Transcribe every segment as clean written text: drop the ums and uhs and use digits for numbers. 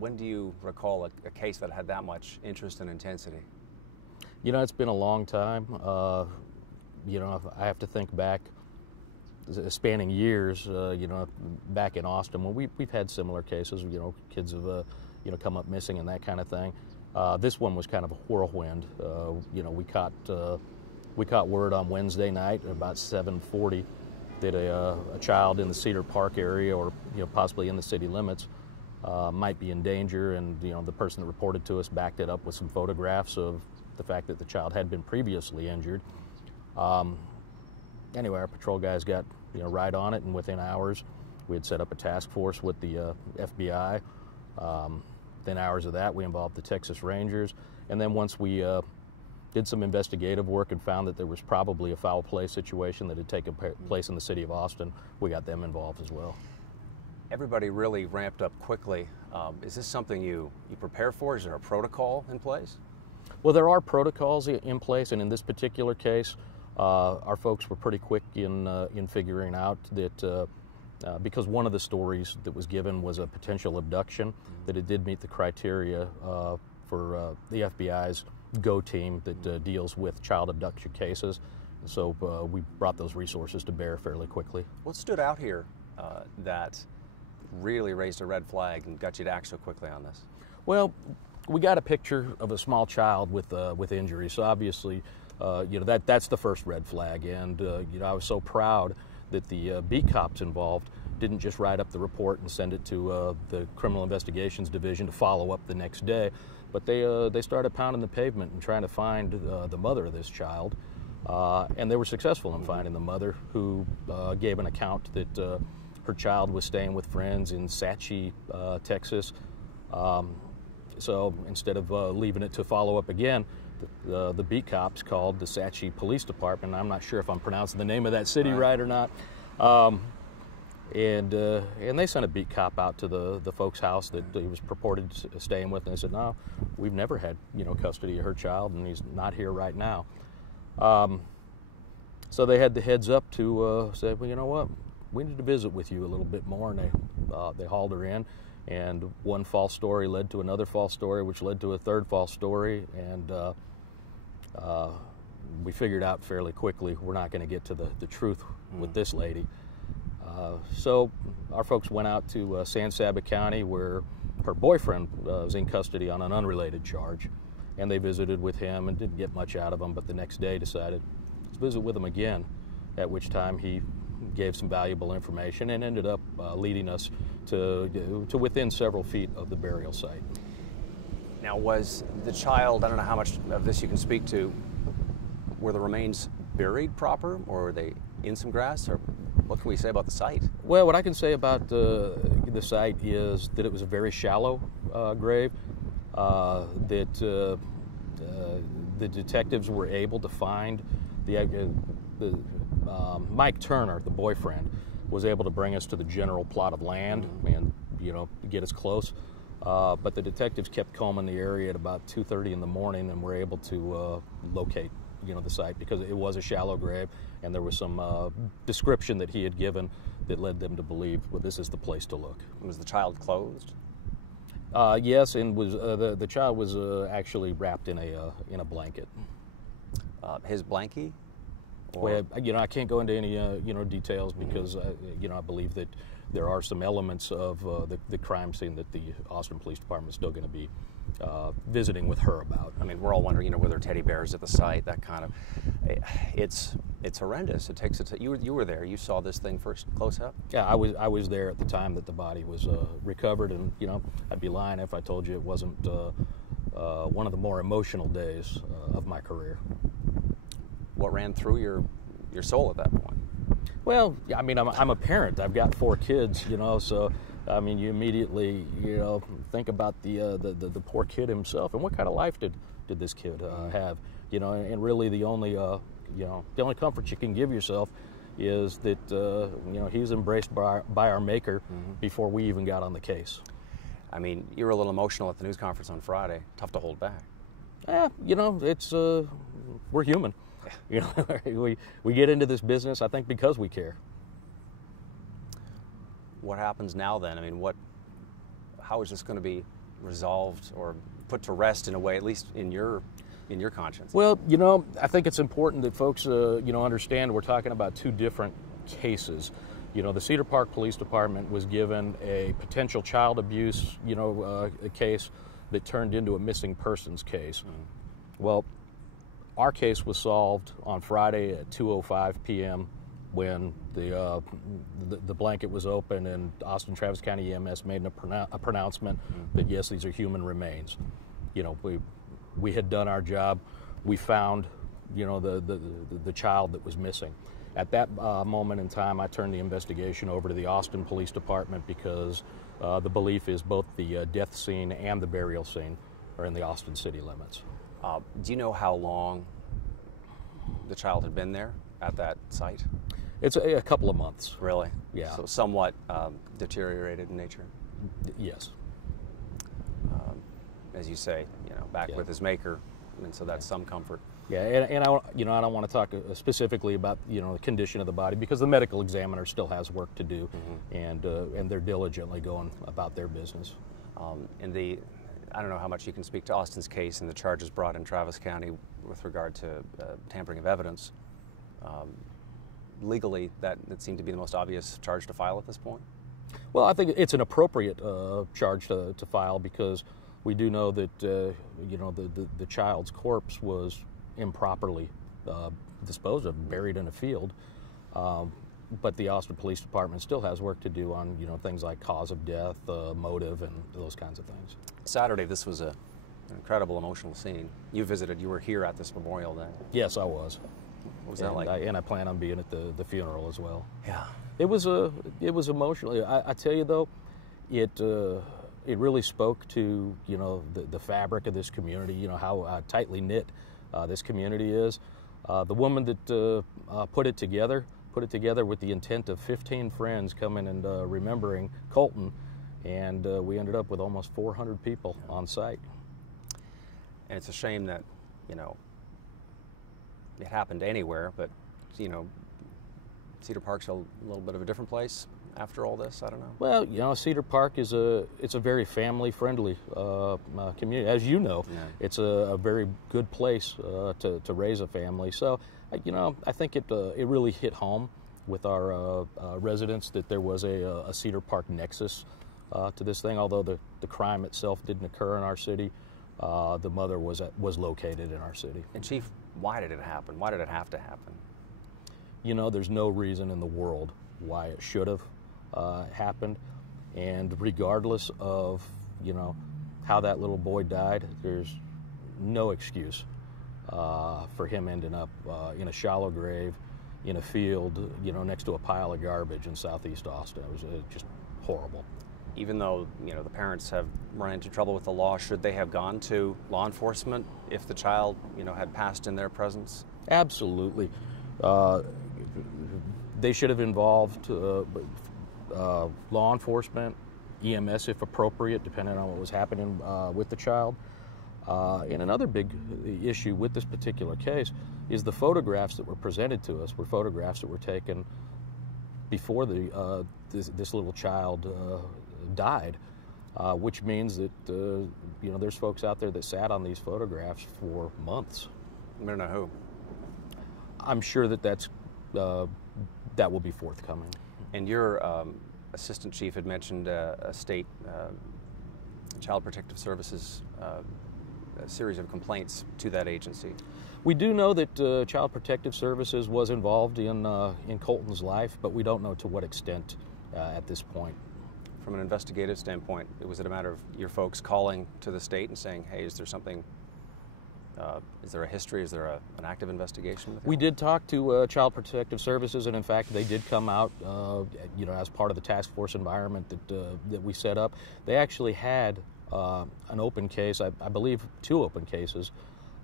When do you recall a case that had that much interest and intensity? You know, it's been a long time. You know, I have to think back, spanning years, you know, back in Austin, when we've had similar cases, you know, kids have, you know, come up missing and that kind of thing. This one was kind of a whirlwind. You know, we caught word on Wednesday night at about 7:40 that a child in the Cedar Park area, or, you know, possibly in the city limits, might be in danger, and, you know, the person that reported to us backed it up with some photographs of the fact that the child had been previously injured. Anyway, our patrol guys got, you know, right on it, and within hours we had set up a task force with the FBI. Within hours of that, we involved the Texas Rangers, and then once we did some investigative work and found that there was probably a foul play situation that had taken place in the city of Austin, we got them involved as well. Everybody really ramped up quickly. Is this something you prepare for? Is there a protocol in place? Well, there are protocols in place, and in this particular case, our folks were pretty quick in figuring out that because one of the stories that was given was a potential abduction, that it did meet the criteria for the FBI's GO team that deals with child abduction cases. So we brought those resources to bear fairly quickly. What stood out here that really raised a red flag and got you to act so quickly on this? Well, we got a picture of a small child with injuries, so obviously, you know, that's the first red flag. And you know, I was so proud that the beat cops involved didn't just write up the report and send it to the Criminal Investigations Division to follow up the next day, but they started pounding the pavement and trying to find the mother of this child, and they were successful in finding the mother, who gave an account that her child was staying with friends in Sachi, Texas. So instead of leaving it to follow up again, the beat cops called the Sachi Police Department. I'm not sure if I'm pronouncing the name of that city right or not. And they sent a beat cop out to the folks' house that he was purported staying with, and they said, no, we've never had, you know, custody of her child, and he's not here right now. So they had the heads up to say, well, you know what, we need to visit with you a little bit more, and they hauled her in. And one false story led to another false story, which led to a third false story, and we figured out fairly quickly we're not going to get to the truth with this lady. So our folks went out to San Saba County, where her boyfriend was in custody on an unrelated charge, and they visited with him and didn't get much out of him, but the next day decided, let's visit with him again, at which time he gave some valuable information and ended up leading us to within several feet of the burial site. Now, was the child, I don't know how much of this you can speak to, were the remains buried proper, or were they in some grass, or what can we say about the site? Well, what I can say about the site is that it was a very shallow grave, that the detectives were able to find Mike Turner, the boyfriend, was able to bring us to the general plot of land and, you know, get us close. But the detectives kept combing the area at about 2:30 in the morning, and were able to locate, you know, the site, because it was a shallow grave, and there was some description that he had given that led them to believe, well, this is the place to look. Was the child clothed? Yes, and was the child was actually wrapped in a blanket. His blankie? Well, you know, I can't go into any you know, details, because you know, I believe that there are some elements of the crime scene that the Austin Police Department is still going to be visiting with her about. I mean, we're all wondering, you know, were there teddy bears at the site? That kind of, it's horrendous. It takes you were there. You saw this thing first close up. Yeah, I was there at the time that the body was recovered, and, you know, I'd be lying if I told you it wasn't one of the more emotional days of my career. What ran through your soul at that point? Well, I mean, I'm a parent. I've got 4 kids, you know, so I mean, you immediately, you know, think about the poor kid himself, and what kind of life did this kid have, you know, and really the only you know, the only comfort you can give yourself is that you know, he's embraced by our Maker before we even got on the case. I mean, you were a little emotional at the news conference on Friday. Tough to hold back. You know, it's we're human. You know, we get into this business, I think, because we care. What happens now then? I mean, how is this going to be resolved or put to rest in a way, at least in your conscience? Well, I think it's important that folks, understand we're talking about two different cases. The Cedar Park Police Department was given a potential child abuse, a case that turned into a missing persons case. Well, our case was solved on Friday at 2:05 p.m. when the blanket was open and Austin Travis County EMS made a pronouncement that yes, these are human remains. We had done our job. We found, the child that was missing. At that moment in time, I turned the investigation over to the Austin Police Department because the belief is both the death scene and the burial scene are in the Austin city limits. Do you know how long the child had been there at that site? It's a couple of months. Really? Yeah. So somewhat deteriorated in nature? Yes. As you say, back with his maker, and so that's some comfort. Yeah, and I don't want to talk specifically about the condition of the body because the medical examiner still has work to do, and they're diligently going about their business. I don't know how much you can speak to Austin's case and the charges brought in Travis County with regard to tampering of evidence. Legally, that seemed to be the most obvious charge to file at this point. Well, I think it's an appropriate charge to file because we do know that the child's corpse was improperly disposed of, buried in a field. But the Austin Police Department still has work to do on things like cause of death, motive, and those kinds of things. Saturday, this was an incredible emotional scene. You visited. You were here at this Memorial Day. Yes, I was. What was that like? And I plan on being at the funeral as well. Yeah. It was emotional. I tell you though, it really spoke to the fabric of this community. How tightly knit this community is. The woman that put it together with the intent of 15 friends coming and remembering Colton, and we ended up with almost 400 people on site. And it's a shame that it happened anywhere, but Cedar Park's a little bit of a different place after all this. I don't know. Well, Cedar Park is a very family-friendly community. As you know, it's a very good place to raise a family. So, I think it really hit home with our residents that there was a Cedar Park nexus to this thing. Although the crime itself didn't occur in our city, the mother was located in our city. And Chief, why did it happen? Why did it have to happen? There's no reason in the world why it should have happened, and regardless of how that little boy died, there's no excuse for him ending up in a shallow grave in a field next to a pile of garbage in southeast Austin. It was just horrible. Even though the parents have run into trouble with the law, should they have gone to law enforcement if the child had passed in their presence? Absolutely. They should have involved law enforcement, EMS if appropriate, depending on what was happening with the child. And another big issue with this particular case is the photographs that were presented to us were photographs that were taken before this little child died, which means that there's folks out there that sat on these photographs for months. I don't know who. I'm sure that will be forthcoming. And your assistant chief had mentioned a state Child Protective Services a series of complaints to that agency. We do know that Child Protective Services was involved in Colton's life, but we don't know to what extent at this point. From an investigative standpoint, was it a matter of your folks calling to the state and saying, hey, is there something, is there a history, is there an active investigation? We did talk to Child Protective Services, and in fact, they did come out, as part of the task force environment that we set up. They actually had an open case, I believe 2 open cases,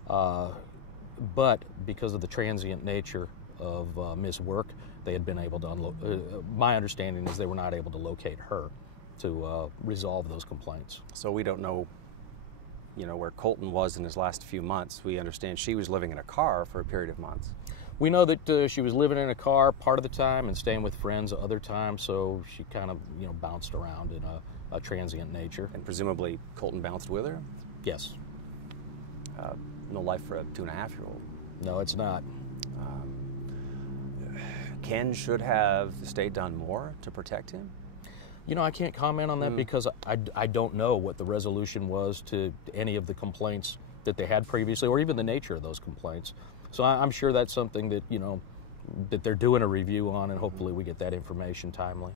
but because of the transient nature of Ms. Work, they had been able to, my understanding is they were not able to locate her to resolve those complaints. So we don't know, where Colton was in his last few months. We understand she was living in a car for a period of months. We know that she was living in a car part of the time and staying with friends other times, so she kind of, bounced around a transient nature. And presumably Colton bounced with her? Yes. No life for a 2.5-year-old. No, it's not. Ken should have the state done more to protect him? You know, I can't comment on that because I don't know what the resolution was to any of the complaints that they had previously, or even the nature of those complaints. So I'm sure that's something that, you know, that they're doing a review on, and hopefully we get that information timely.